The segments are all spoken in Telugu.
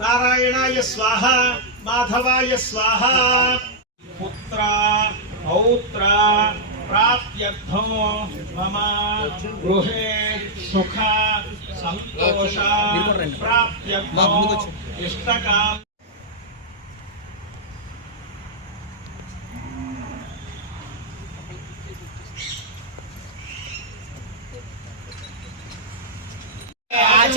नारायणाय स्वाहा माधवाय स्वाहा। पुत्र पौत्र प्राप्त्यर्थो मम गृहे सुख सन्तोष प्राप्त्यर्थो इष्टकाम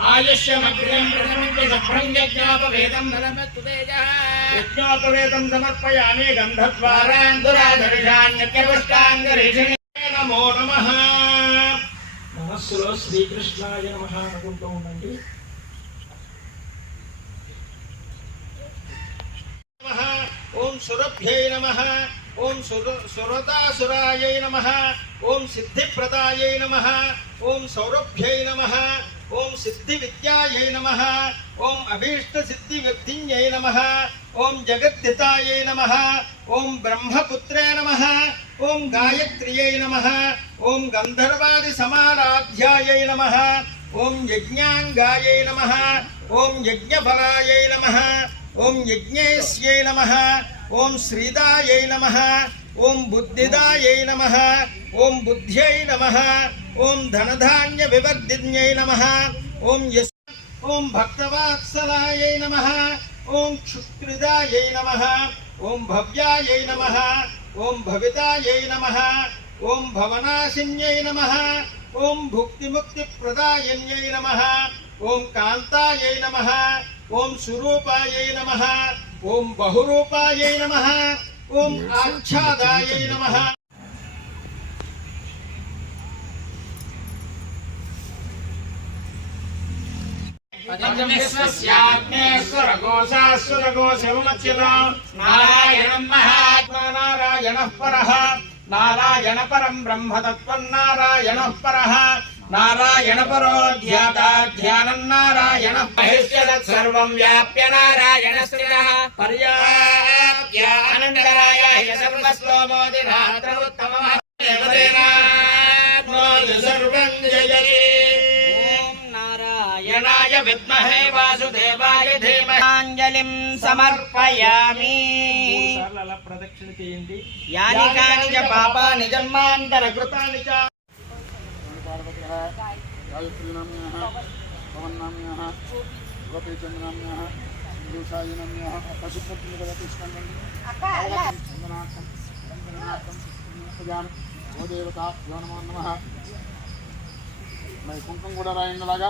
ఆయుష్యమగ్రేజ్ఞోపవేదం సమర్పయామి గంధద్వారాంధురాధర్షాన్యపుష్టాంగరేషణే నమో నమ మనస్సులో శ్రీకృష్ణాయ నమ అనుకుంటూ ఉండండి ఓం సురభ్యై నమ ఓం సురతాసురాయ నమ ఓం సిద్ధిప్రదాయ నమ ఓం సౌరభ్యై నమ ओम सिद्धि विद्याय नमः ओम अभीष्ट सिद्धि विद्धिन्यै नमः ओम जगद्धिताय नमः ओम ब्रह्मपुत्राय नमः ओम गायत्र्यै नमः ओम गंधर्वादि समाराध्याय नमः ओम यज्ञांगाय नमः ओम यज्ञफलाय नमः ओम यज्ञेश्यै नमः ओम श्रीदाय नमः ओम बुद्धिदाय नमः ओम बुद्ध्य नमः ओम धनधान्य विवर्धिन्यै नम ओम यश ओम भक्तवात्सलायै नमः ओम क्षुत्कृदायै नमः ओम भव्यायै नमः ओम भवितायै नमः ओम भवनाशिन्यै नमः ओम प्रदाय नम ओम कांताय नम ओम सुरूपायै नम ओम बहुरूपायै नम ओम आच्छादायै नम నారాయణం మహాత్మా నారాయణ పర. నారాయణ పరం బ్రహ్మతత్వం నారాయణ పర. నారాయణ పరో ధ్యాత ధ్యానం నారాయణ. మహేశ్వరత్ సర్వం వ్యాప్య నారాయణ స్థితః పర్యాప్య అనంతరాయ హి సర్వస్లోమోదినాత్ర ఉత్తమః దేవదేనాత్మోది సర్వం జయతి. ప్రదక్షిణ చేయండి యాని కాని చ పాపాని జన్మాంతర కృతాని చ गायत्रीनाम्न्यः पवन्नाम्न्यः गोपीचन्द्रनाम्न्यः हिन्दूसायिनाम्न्यः पशुपतिनिरतिष्ठन्ति चन्दनार्थं चन्दनार्थं పూజామి ఓ దేవత యో నమో నమః మరి కుంకుమ కూడా రాయండి అలాగా